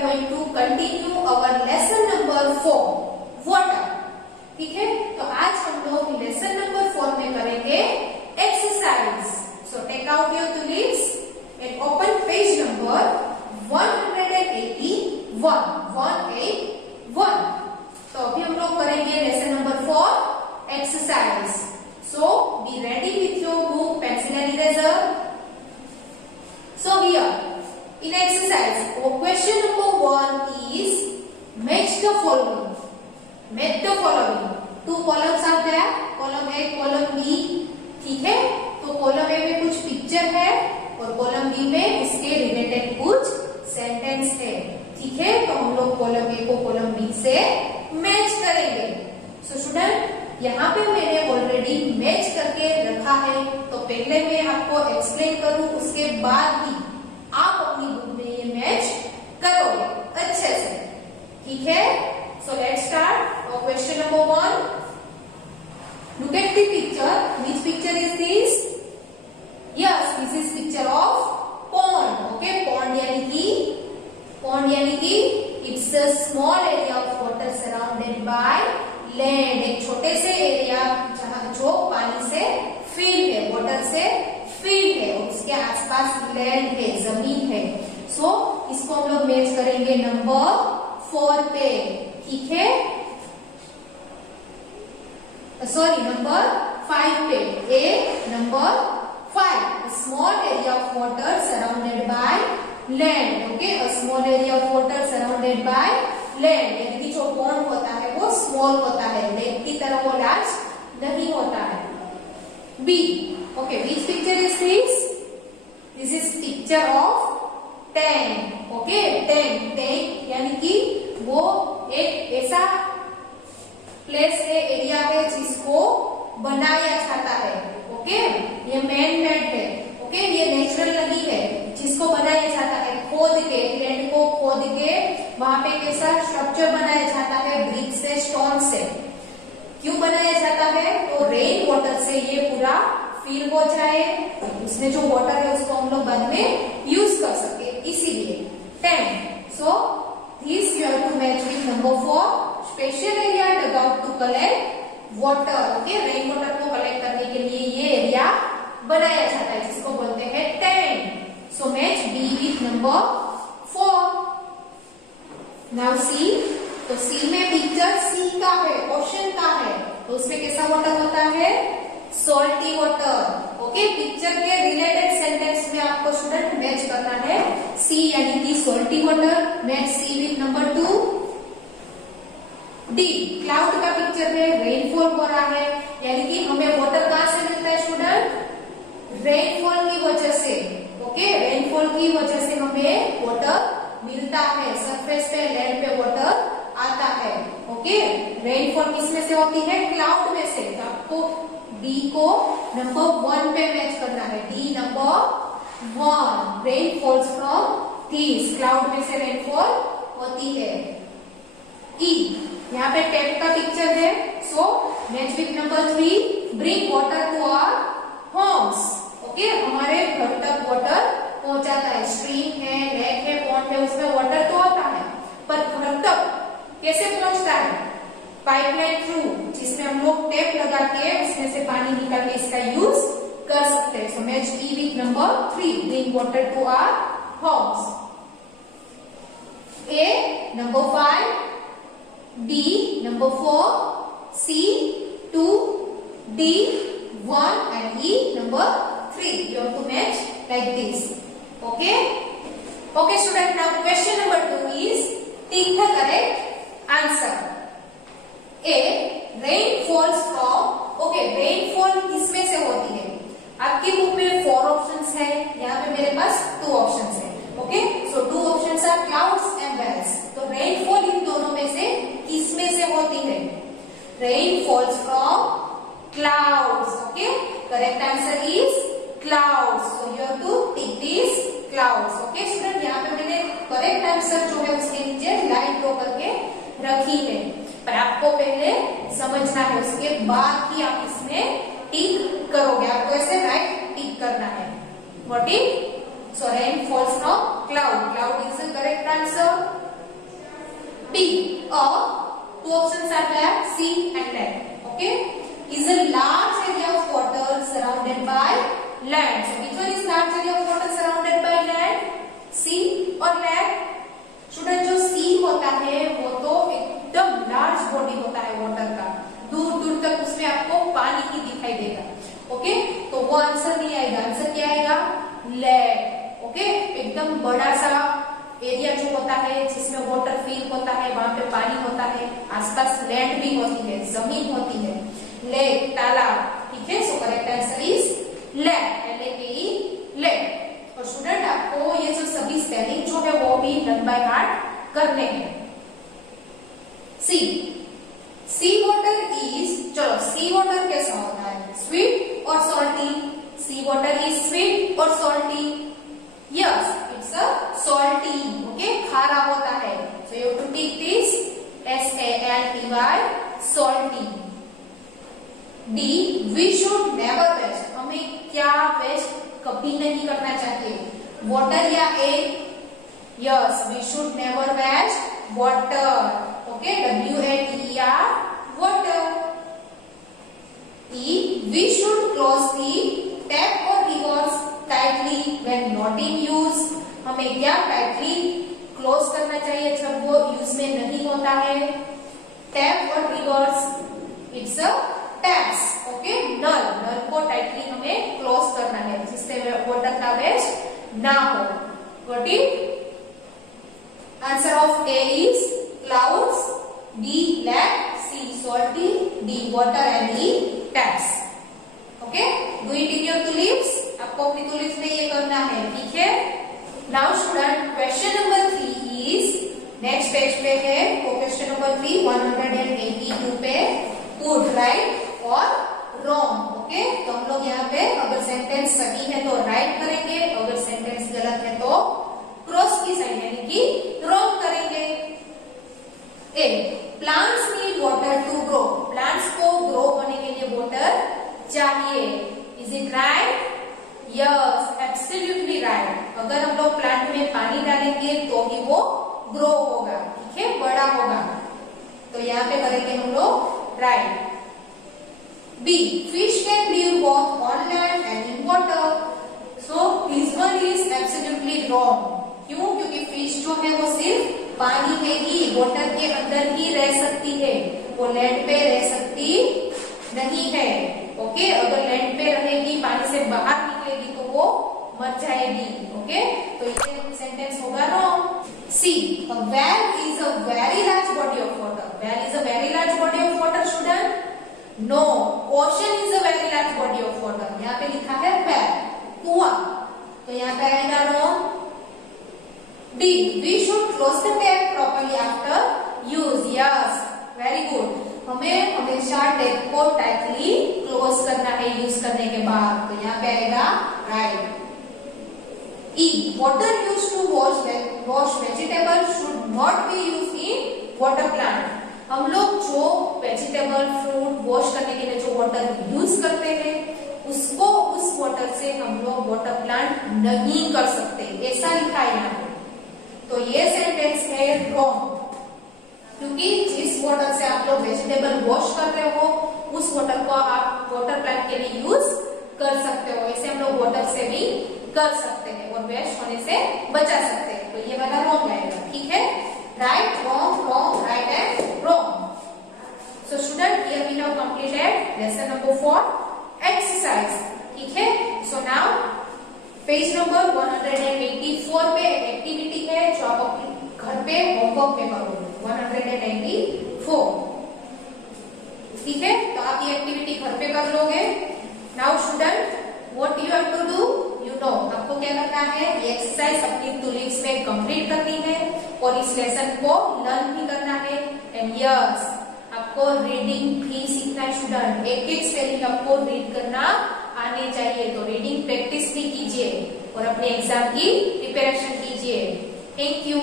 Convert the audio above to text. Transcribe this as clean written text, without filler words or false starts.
going to continue our lesson number 4 water. ठीक है, तो आज हम लोग लेसन नंबर 4 में करेंगे exercise. So take out your tools and open page number 181. तो अभी हम लोग करेंगे lesson number 4 exercise. So be ready with your book, pencil and eraser. So here in exercise, question number 1 is match the following. Match the following. Two columns are there, column A, column B. ठीक है, तो column A में कुछ picture है और column B में उसके related कुछ सेंटेंस है. ठीक है, तो हम लोग column A को column B से मैच करेंगे. So स्टूडेंट, यहाँ पे मैंने ऑलरेडी मैच करके रखा है, तो पहले मैं आपको एक्सप्लेन करूं, उसके बाद ही आप अपनी बुक में ये मैच करोगे अच्छे से. ठीक है, so let's start. Question number 1. Look at the picture. Which picture is this? Yes, this is picture of pond. Okay, pond यानी कि it's a small area of water surrounded by land. एक छोटे से एरिया जहां जो पानी से field है, वाटर से फील्ड है, उसके आसपास लैंड है, जमीन है. सो इसको हम लोग मैच करेंगे नंबर 4 पे. ठीक है, सॉरी नंबर 5 पे. A number 5. Small area of water surrounded by land. Okay, a small area of water surrounded by land. यानी कि जो पॉन्ड होता है वो स्मॉल होता है, लेक की तरह वो लार्ज नहीं होता है. B. Okay, which picture is this? This is picture of tank. Okay, tank यानी कि वो एक ऐसा प्लेस है, एरिया है जिसको बनाया जाता है. ओके, ये मैन मेड है. ओके, ये नेचुरल नहीं है, जिसको बनाया जाता है खोद के, लैंड को खोद के वहां पे कैसा स्ट्रक्चर बनाया जाता है, ब्रिक से, स्टोन से. क्यों बनाया जाता है? तो रेन वाटर से ये पूरा फिल हो जाए, उसमें जो वाटर है उसको हम लोग बाद में यूज कर सके, इसीलिए tank. So this you have to match with number 4. Special area dug out to collect water. Okay, rain water को कलेक्ट करने के लिए ये एरिया बनाया जाता है, जिसको बोलते हैं tank. So match B with number 4. Now see. तो सी में पिक्चर सी का है, ओशन का है, तो उसमें कैसा वाटर होता है? Salty water. ओके, पिक्चर के रिलेटेड सेंटेंस में आपको स्टूडेंट मैच करना है. सी यानी कि salty water. Match C with number 2. D. Cloud का पिक्चर है, रेनफॉल हो रहा है, यानी कि हमें वाटर कहां से मिलता है स्टूडेंट? रेनफॉल की वजह से. ओके, रेनफॉल की वजह से हमें वाटर मिलता है, सरफेस पे, लैंड पे वाटर आता है. ओके, रेनफॉल किसमें से होती है? क्लाउड में से. तो आपको डी को नंबर 1 पे मैच करना है. D number 1. Rain falls from these. Cloud में से रेनफॉल होती है. ई. यहाँ पे टैप का पिक्चर है, so match with number 3. Bring water to our homes. Okay, हमारे घर तक वाटर पहुंचाता है. स्ट्रीम है, लेक है, पॉन्ड है, उसमें वाटर तो आता है, पर घर तक कैसे पहुंचता है? पाइपलाइन थ्रू, जिसमें हम लोग टेप लगा के उसमें से पानी निकाल के इसका यूज कर सकते हैं. So match D with number 3. Bring water to our homes. A number 5. B number 4. C 2. D 1 and E number 3. You have to match like this. Okay? Okay student, now question number 2 is tick the correct answer. A. Rain falls from. Okay, rainfall किसमें से होती है? आपकी book में 4 options है, यहाँ पे मेरे पास 2 ऑप्शंस है. Okay, so 2 options are clouds and wells. तो रेनफॉल इन दोनों में से किसमें से होती है? Rain falls from clouds. Okay, correct answer is clouds. So you have to tick these clouds. Okay student, यहाँ पे मैंने correct answer जो है उसके नीचे लाइन ड्रॉ करके रखी है, पर आपको पहले समझना है, उसके बाद ही आप इसमें टिक करोगे. आपको ऐसे राइट टिक करना है. What is? So rain falls from cloud. Cloud is the correct answer. D. Two options are there, C and land. Okay, is a large area of water surrounded by land. So which one is large area of water surrounded by land? C or land? Student जो सी होता है वो तो एकदम large body होता है water का, दूर दूर तक उसमें आपको पानी ही दिखाई देगा. ओके, तो वो आंसर नहीं आएगा. आंसर क्या आएगा? लैंड. ओके, एकदम बड़ा सा एरिया जो होता है जिसमें वाटर फिल होता है, वहां पे पानी होता है, आसपास लैंड भी होती है, जमीन होती है, लेक, तालाब. ठीक है, so correct answer is land. LAKE, land. और स्टूडेंट आपको ये जो सभी स्पेलिंग जो है वो भी लर्न बाय हार्ट करने हैं. सी. सी वाटर इज, चलो सी वाटर कैसा होता है? स्वीट और salty? Sea water is sweet और salty? Yes, it's a salty. Okay, खारा होता है. So you have to take this SALTY, salty. D. We should never waste. हमें क्या वेस्ट कभी नहीं करना चाहिए? वाटर या air? Yes, we should never waste water. Okay, WATER, water. E. We should close the tap और rivers tightly when not in use. हमें क्या टाइटली क्लोज करना चाहिए जब वो यूज में नहीं होता है? टैप और rivers, it's a taps. Okay, नल, नल को टाइटली हमें क्लोज करना है जिससे वाटर का वेस्ट ना हो. Got it? Answer of A is clouds, B land, C salty, D water and E taps. Okay, do it in your tulips. आपको अपनी टुलिप्स में ये करना है. ठीक है. Now student, question number 3 is next page पे है. वो क्वेश्चन नंबर 3 182 पे पुट राइट और रॉन्ग. ओके, तो हम लोग यहाँ पे अगर सेंटेंस सही है तो राइट करेंगे, अगर सेंटेंस गलत है तो क्रॉस की साइन यानी कि रॉन्ग करेंगे. A. Plants need water to grow. Plants को ग्रो होने के लिए वाटर चाहिए. Is it right? Yes, absolutely right. अगर हम लोग प्लांट में पानी डालेंगे तो ही वो ग्रो होगा. ठीक है, बड़ा होगा. तो यहाँ पे करेंगे हम लोग right. B. Fish can live both on land and in water. So this one is absolutely wrong. क्यों? क्योंकि फिश जो है वो सिर्फ पानी में ही, वाटर के अंदर ही रह सकती है, वो लैंड पे रह सकती नहीं है. ओके, अगर लैंड पे रहेगी, पानी से बाहर निकलेगी तो वो मर जाएगी. ओके, तो ये सेंटेंस होगा wrong. C. A whale is a very large body of water. Whale is a very large body of water, student. No, ocean is a very large body of water. यहाँ पे लिखा है well, कुआं, तो यहाँ पे आएगा wrong. D. We should close the tap properly after use. Yes, very good. हमें हमेशा टैप को टाइटली क्लोज करना है यूज करने के बाद. तो यहाँ पे आएगा right. E. Water used to wash vegetables should not be used in water plant. हम लोग जो वेजिटेबल फ्रूट वॉश करने के लिए जो वाटर यूज करते हैं उसको उस वाटर से हम लोग वाटर प्लांट नहीं कर सकते, ऐसा लिखा है यहाँ पे. तो ये सेंटेंस है रॉन्ग, क्योंकि जिस वाटर से आप लोग वेजिटेबल वॉश कर रहे हो उस वाटर को आप वाटर प्लांट के लिए यूज कर सकते हो. ऐसे हम लोग वाटर से भी कर सकते हैं और वेस्ट होने से बचा सकते हैं. तो ये वाला रॉन्ग आएगा. ठीक है, right, wrong, wrong, right and wrong. So student, here we have completed lesson number 4, exercise. ठीक है. So now पेज नंबर 184 पे एक्टिविटी है जो आप अपने घर पे होमवर्क में करोगे. 184. ठीक है, तो आप ये एक्टिविटी घर पे कर लोगे. Now student, what you have to do, you know, आपको क्या करना है, ये एक्सरसाइज अपनी टुलिप्स में कंप्लीट करनी है और इस लेसन को लर्न भी करना है. एंड यस, आपको रीडिंग भी सीखना है स्टूडेंट. एक एक स्पेलिंग आपको रीड करना आने चाहिए. तो रीडिंग प्रैक्टिस भी कीजिए और अपने एग्जाम की प्रिपरेशन कीजिए. Thank you.